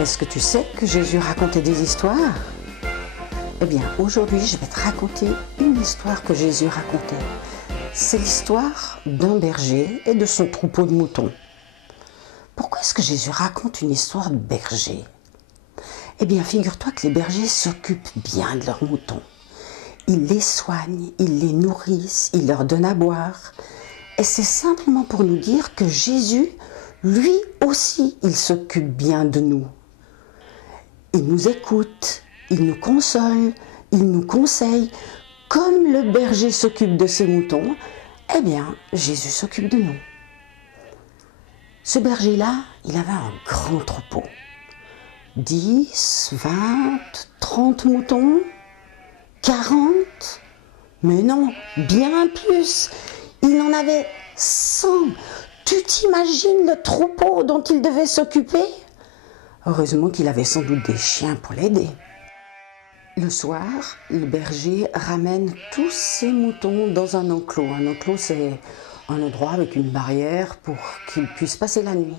Est-ce que tu sais que Jésus racontait des histoires? Eh bien, aujourd'hui, je vais te raconter une histoire que Jésus racontait. C'est l'histoire d'un berger et de son troupeau de moutons. Pourquoi est-ce que Jésus raconte une histoire de berger? Eh bien, figure-toi que les bergers s'occupent bien de leurs moutons. Ils les soignent, ils les nourrissent, ils leur donnent à boire. Et c'est simplement pour nous dire que Jésus, lui aussi, il s'occupe bien de nous. Il nous écoute, il nous console, il nous conseille. Comme le berger s'occupe de ses moutons, eh bien, Jésus s'occupe de nous. Ce berger-là, il avait un grand troupeau. 10, 20, 30 moutons, 40, mais non, bien plus. Il en avait 100. Tu t'imagines le troupeau dont il devait s'occuper? Heureusement qu'il avait sans doute des chiens pour l'aider. Le soir, le berger ramène tous ses moutons dans un enclos. Un enclos, c'est un endroit avec une barrière pour qu'ils puissent passer la nuit.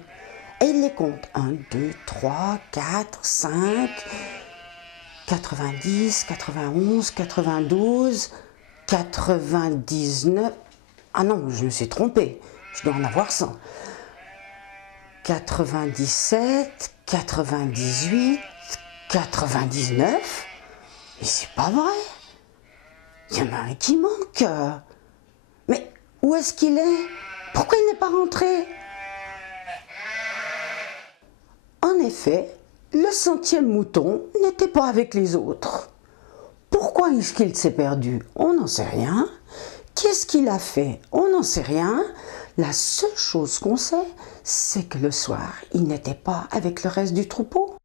Et il les compte. 1, 2, 3, 4, 5, 90, 91, 92, 99... Ah non, je me suis trompée. Je dois en avoir 100. 97, 98, 99... Mais c'est pas vrai. Il y en a un qui manque. Mais où est-ce qu'il est? Pourquoi il n'est pas rentré? En effet, le 100e mouton n'était pas avec les autres. Pourquoi est-ce qu'il s'est perdu? On n'en sait rien. Qu'est-ce qu'il a fait? On n'en sait rien. La seule chose qu'on sait, c'est que le soir, il n'était pas avec le reste du troupeau.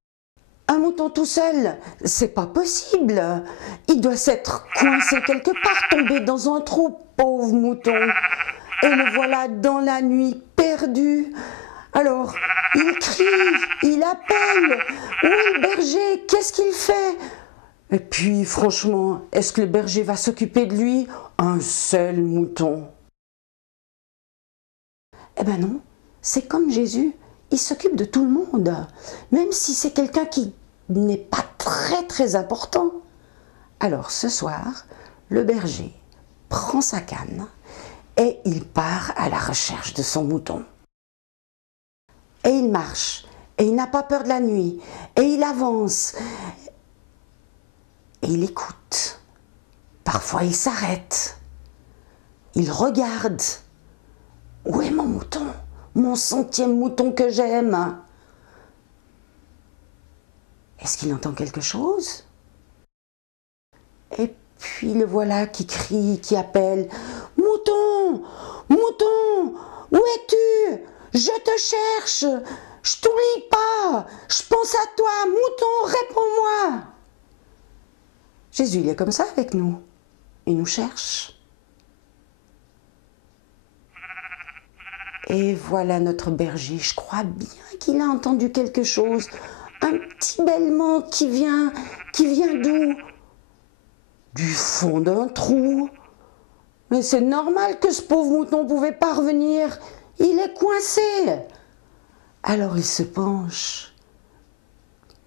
Un mouton tout seul, c'est pas possible. Il doit s'être coincé quelque part, tombé dans un trou, pauvre mouton. Et le voilà dans la nuit, perdu. Alors, il crie, il appelle. Où est le berger? Qu'est-ce qu'il fait? Et puis, franchement, est-ce que le berger va s'occuper de lui? Un seul mouton. Eh ben non, c'est comme Jésus. Il s'occupe de tout le monde, même si c'est quelqu'un qui n'est pas très important. Alors ce soir, le berger prend sa canne et il part à la recherche de son mouton. Et il marche, et il n'a pas peur de la nuit, et il avance, et il écoute. Parfois il s'arrête, il regarde. Où est mon mouton? Mon 100e mouton que j'aime. Est-ce qu'il entend quelque chose? Et puis le voilà qui crie, qui appelle. Mouton! Mouton! Où es-tu? Je te cherche! Je t'oublie pas! Je pense à toi! Mouton, réponds-moi! Jésus, il est comme ça avec nous. Il nous cherche. Et voilà notre berger. Je crois bien qu'il a entendu quelque chose. Un petit bêlement qui vient d'où? Du fond d'un trou. Mais c'est normal que ce pauvre mouton ne pouvait pas revenir. Il est coincé. Alors il se penche.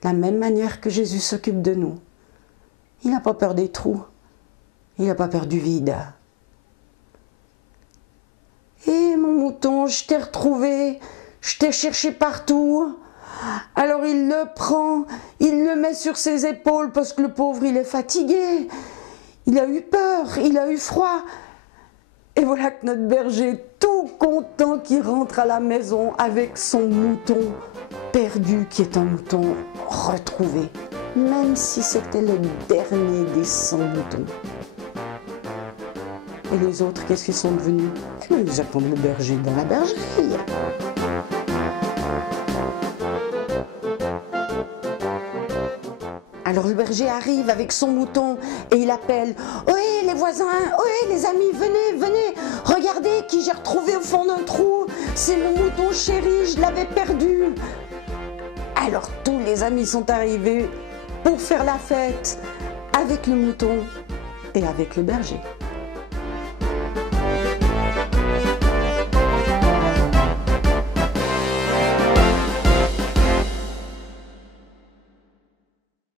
De la même manière que Jésus s'occupe de nous. Il n'a pas peur des trous. Il n'a pas peur du vide. Et mon mouton, je t'ai retrouvé. Je t'ai cherché partout. Alors il le prend, il le met sur ses épaules parce que le pauvre il est fatigué, il a eu peur, il a eu froid. Et voilà que notre berger, tout content qui rentre à la maison avec son mouton perdu, qui est un mouton retrouvé, même si c'était le dernier des 100 moutons. Et les autres, qu'est-ce qu'ils sont devenus? Ils attendent le berger dans la bergerie. Alors le berger arrive avec son mouton et il appelle « Ohé les voisins, ohé les amis, venez, venez, regardez qui j'ai retrouvé au fond d'un trou, c'est mon mouton chéri, je l'avais perdu !» Alors tous les amis sont arrivés pour faire la fête avec le mouton et avec le berger.